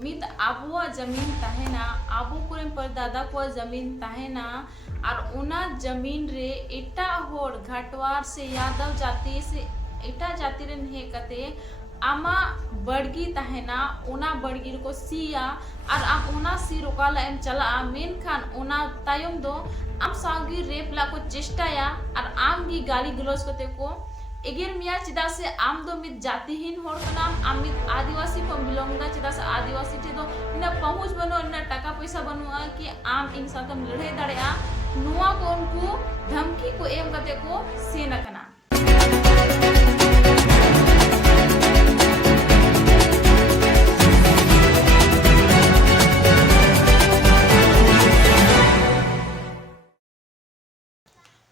मित आबुआ जमीन तहेना आबू कुरेन परदादा को जमीन तहेना और उना जमीन रे एटा होड़ घाटवार से यादव जाति से एटा जाति रे हे कते आमा बड़गी तहेना उना बड़गी को सिया और आम उना सी रोकाला एम चला मेन खान उना तायम दो आम सागी रेप ला को चेष्टाया और आम गी गाली गलौज कते को एगेर मिया चिदा से आम दो मित जातिहीन होड़ कना आम मित आदिवासी को बिलोंगा चिदा से आदिवासी टे दो इना पहुंच बनो इना टाका पैसा बनुआ कि आम इन साथम लड़ाई दाड़ेया नुआ को उनको धमकी को एम कते को सेना कना।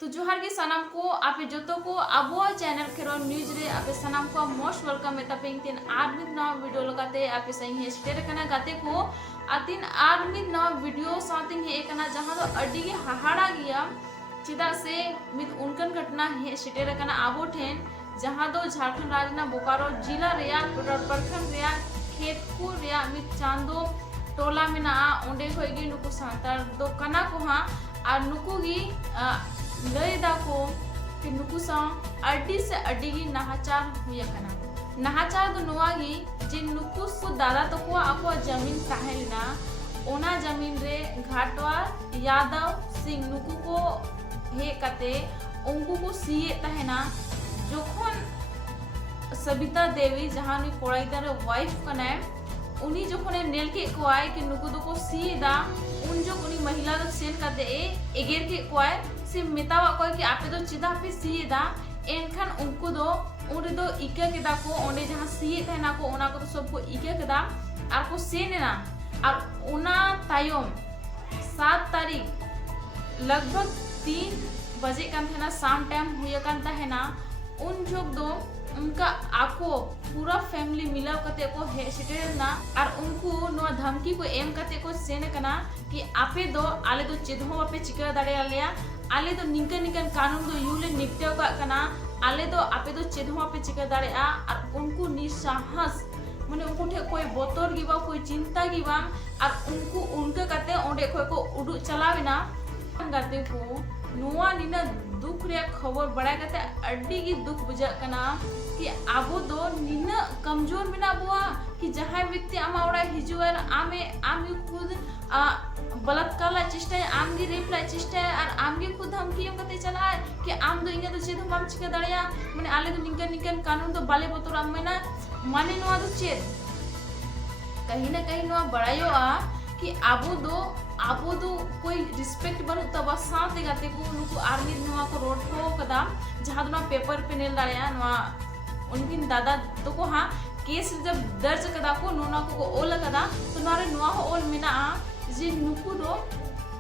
तो जोहार के सनाम को आपे जोतो को अबुआ चैनल खेरो न्यूज रे आपे सनाम को मोस्ट वेलकम में तपिंग तीन आर्मित ना वीडियो लगाते आपे सही है स्टेर कना गाते को आतिन आर्मित ना वीडियो साथिंग है कना जहां तो अड्डी के हाहाड़ा गया चिदा से मित उनकन घटना है स्टेर कना आबो ठेन जहां दो झारखंड राज्य ना बोकारो जिला रेया प्रखंड रेया खेतपुर रेया मित चांदो टोला में ना ओंडे होगी नुकु सांतार दो कना को हां और नुकु गी लय दाको कि नुकु सा अड्डी से अड्डी की नाहाचार हुआ कना नाहाचार तो नुआगी जिन नुकु को दादा तो को आपो जमीन ताहेना ओना जमीन रे घाटवार यादव सिंह नुकु को हे कते उनको को सीए तहेना जोखन सबिता देवी जहां नी कोड़ाईदार वाइफ कना उनी जोखने नेल के को आए कि नुकु दो को सीदा उन जो उनी महिला दो सेन कते एगेर के को आए से मेतावा को कि आपे दो चिदा पे सीदा एनखान उनको दो ओंडे दो इका केदा को ओंडे जहां सीए तहना को ओना को तो सबको इका केदा आर को सेनेना और ओना तायम 7 तारीख लगभग 3 बजे कान थेना शाम टाइम हुआ कान तहेना उन जोग दो उनका आको पूरा फैमिली मिला कते को हे सिटेना और उनको नो धमकी को एम कते को सेने कना कि आपे दो आले दो चिदहो आपे चिका दाड़े आलिया आले तो निकन निकन कानून दो यूले निपटेव का कना आले तो आपे तो चेदहो आपे चिका दाड़े आ और उनको निसाहस माने उनको ठे कोई बोतल गिबा कोई चिंता गिबा और उनको उनके कते ओंडे कोई को उडु चलावेना गाते को नुआ निना दुख रे खबर बड़ा कते अड्डी की दुख बुझा कना कि आबो दो निना कमजोर बिना बुआ कि जहां व्यक्ति आमा ओड़ा हिजुआर आमे खुद बलात्कार ला चेष्टा है आम गी रेप ला चेष्टा है और आम गी खुद हम की कते चला है कि आम दो इंगे तो चेद हम चिका दड़या माने आले तो निकन निकन कानून तो बाले बोतोर आम मेना माने नुआ तो चेद कहीं ना कहीं नुआ बड़ायो आ कि आबो दो कोई रिस्पेक्ट बनु तब साथ गाते को उनको आर्मी नुआ को रोड को कदा जहां नुआ पेपर पे नेल दड़या नुआ उनकिन दादा तो को हां केस जब दर्ज कदा को नोना को ओल कदा तो नारे नुआ हो ओल मेना जे नुकु दो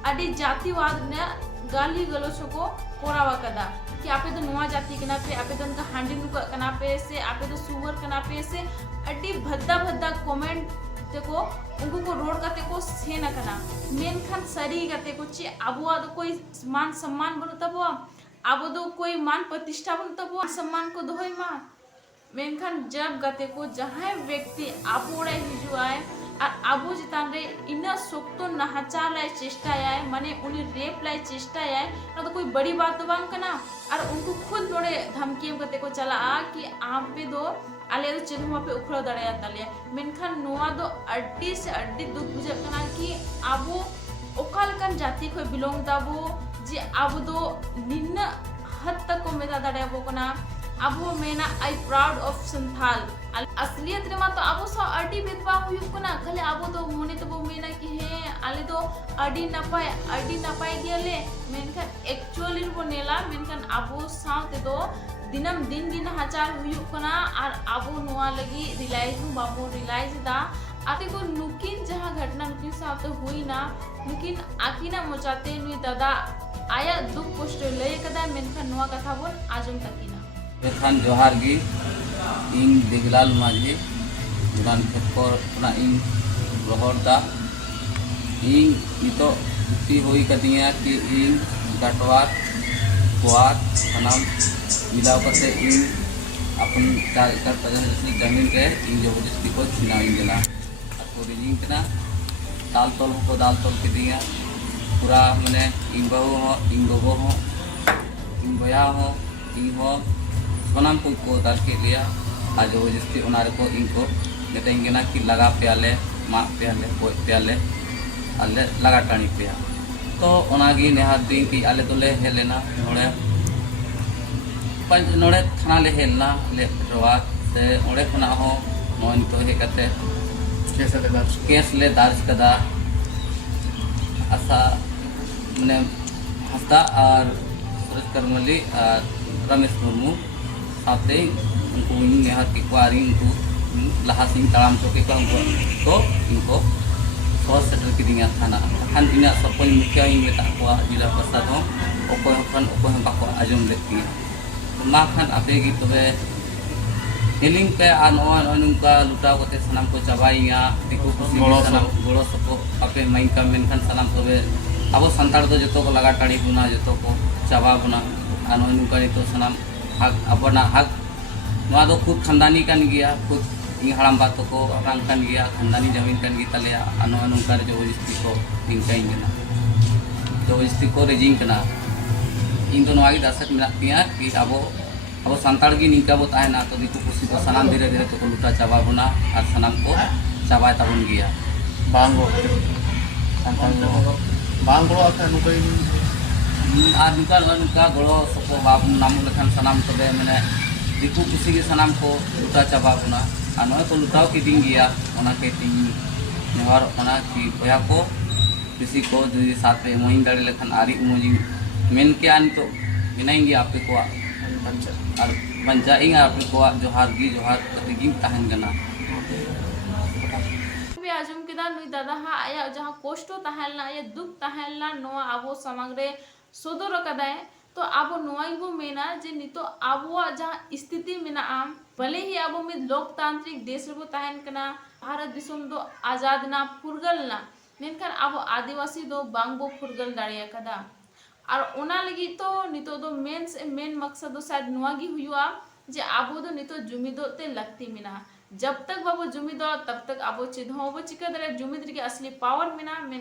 अडी जातिवाद ने गाली गलोच को कोरावा कदा कि आपे तो नुआ जाति कना पे आपे तो उनका हांडी नुका कना पे से आपे तो सुवर कना पे से अडी भद्दा भद्दा कमेंट देखो उनको को रोड करते को सेना कना मेन खान सरी करते को चे आबुआ दो कोई मान सम्मान बनो तब आबो दो कोई मान प्रतिष्ठा बनो तब सम्मान को दोहई मा मेन खान जब गते को जहां व्यक्ति आपोड़े हिजुआए और आबो जितान रे इना सोक्तो नाहाचार लाई चेष्टा आए माने उनी रेप लाई चेष्टा आए ना तो कोई बड़ी बात तो बांग कना और उनको खुद बड़े धमकी कते को चला आ कि आप पे दो आले तो चिन्ह पे उखड़ दड़या तले मेनखान नोआ दो अड्डी से अड्डी दुख बुझा कना कि आबो ओकाल कन जाति को बिलोंग दाबो जे आबो दो निन्न हद तक को मेदा दड़या बो कना आबो मेना आई प्राउड ऑफ संथाल असलियत रे मा तो आबो सा अड्डी भेदभाव हुई कना खले आबो तो मोने तो बो मेना कि हे आले तो अड्डी नपाय गेले मेनखान एक्चुअली बो नेला मेनखान आबो साथे दो दिनम दिन दिन हजार हुई कना और आबो नुआ लगी रिलाइज बाबो रिलाइज दा आते को नुकिन जहां घटना नुकिन साथ तो हुई ना नुकिन आकिना मोचाते नुई दादा आया दुख कष्ट लय कदा मेनखान नुआ कथा बोन आजम तकिना खान जोहार गी इन दिगलाल माझी जुरान खेतकोर ना इन रोहरदा इन नितो उती हुई कदिया कि इन गटवार कुआर सनाम मिलाव करते इन अपन 4 एकड़ जमीन के इन जबरदस्ती को छीना इन दिला को रिजिंग कना दाल तोल को दाल तोल किदिया पूरा माने इन बाहु हो इन गोगो हो इन बया हो इन हो सनाम को दाल के लिया आज वो जिसकी उनारे को इनको मिताइन कना कि लगा पे आले मा पे आले कोई पे आले आले लगा टाणी पे तो ओनागी नेहा दिन की आले तो ले हेलेना नोड़े पंच नोड़े थाना ले हेलना ले रवा से ओड़े खना हो नोन तो हे कते केस ले दर्ज कदा आशा मने हस्ता और सुरेश करमली और रमेश मुर्मू साथे उनको नेहा की क्वारी उनको लहा सिंह तड़ाम चौकी का तो इनको सौस सेटल किदिया थाना खान इना सरपंच मुखिया इन लेता को जिला प्रशासन हो ओको खान ओको बाको आजम लेती तो मा खान आपे की तबे हेलिंग पे आन उनका लुटाव करते सनाम को चबाइया दिको को सनाम गोड़ो सको आपे माइन का मेन खान सनाम तबे अब संताड़ तो जतो को लगा टाड़ी बुना जतो को चबा बुना आन उनका तो सनाम हक अपना हक नवा दो खुद खानदानी कान गया खुद इन हड़ाम बातों को रंग कान गया खानदानी जमीन कान गई तले आनो अनुका जो वजिस्ती को इनका इंगना जो वजिस्ती को रेजिंग कना इन दोनों आगे दर्शक मिला कि अब संताड़ की निका बो ताहेना तो दिकु कुसी को सनाम धीरे धीरे तो लुटा चाबा बुना और सनाम को चाबाय ताबुन गया बांगो बांगो आका नुकई और नुका गड़ो सको बाबू नाम लेखान सनाम तबे मैंने दिकु कुसी के सनाम को लुटा चाबा बुना और नोए को लुटाव की दिन गया ओना के तीन नेहर ओना की बया को किसी को जो साथ में मोहिन दाड़े लेखान आरी उमोजी मेन के आन तो बिनाएंगे आपके को और पंचाइंग आपके को जोहार कतिगिंग ताहन गना आजम केदा नुई दादा हा आया जहां कोष्टो ताहेलना या दुख ताहेलना नोआ आबो समांगरे सोदर कदाय तो आबो नोआई बो मेना जे नितो आबो जहां स्थिति मेना आम भले ही आबो में लोकतांत्रिक देश रे बो ताहेन कना भारत दिसम दो आजाद ना फुरगल ना मेनखान आबो आदिवासी दो बांगबो फुरगल दाड़िया कदा और ओना लगी तो नितो दो मेन मकसद दो शायद नोआ गी हुआ जे आबो दो नितो जुमिदो ते लगती मिना जब तक बाबो जुमिदो तब तक आबो चिन्हो चिका दरे जुमिद रे असली पावर मिना